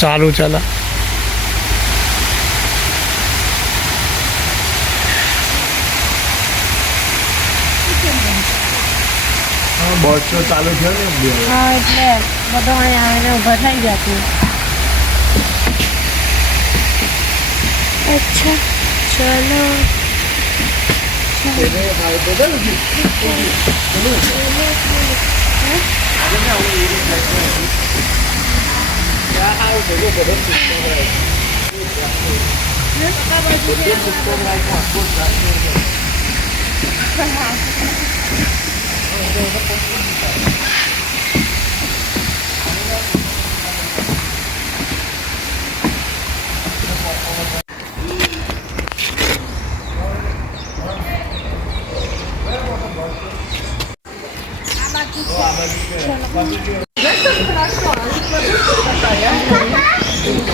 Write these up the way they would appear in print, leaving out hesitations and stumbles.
ચાલુ ચાલે બસ તો ચાલુ થયો ને હા એટલે બધો અહીંયા આવીને ઊભા થઈ ગયા છે. અચ્છા ચલો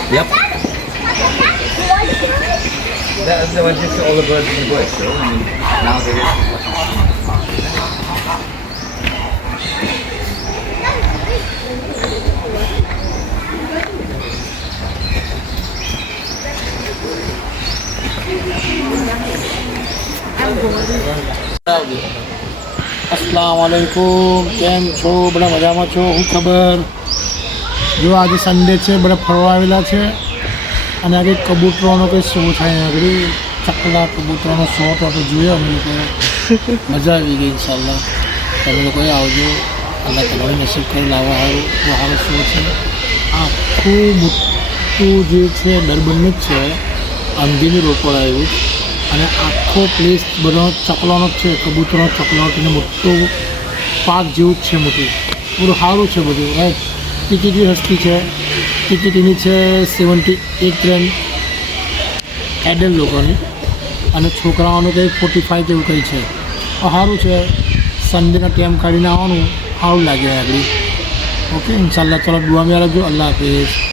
Yep. That's the one just all the birds in the bush, so now they अस्सलाम वालेकुम કેમ છો બધા મજામાં છો હું ખબર જો આજે સન્ડે છે બધા ફરવા આવેલા છે અને આજે કબૂતરોનો કંઈ શો થાય આગળ ચકલા કબૂતરોનો શો તો આપણે જોઈએ અમે લોકો મજા આવી ગઈ ઇન્શાલ્લાહ તમે લોકોએ આવજો અલ્લાહ તમારી નસીબ કરી લાવવા સારું શો છે આખું મોટું જે છે ડરબનનું જ છે અંધેરી રોડ પર આવ્યું અને આખો પ્લેસ બધો ચકલાનો જ છે કબૂતરનો ચકલાનો મોટો પાર્ક જેવું જ છે મોટું પૂરું સારું છે બધું રાઈટ ટિકિટ સસ્તી છે ટિકિટ એની છે 78 રન એડલ્ટ લોકોની અને છોકરાઓનું કંઈ 45 જેવું કંઈ છે સારું છે સન્ડેના ટાઈમ કાઢીને આવવાનું સારું લાગે આગળ ઓકે ઇન્શાલ્લાહ ચલો દુઆ મેં રાખજો અલ્લાહ હાફિઝ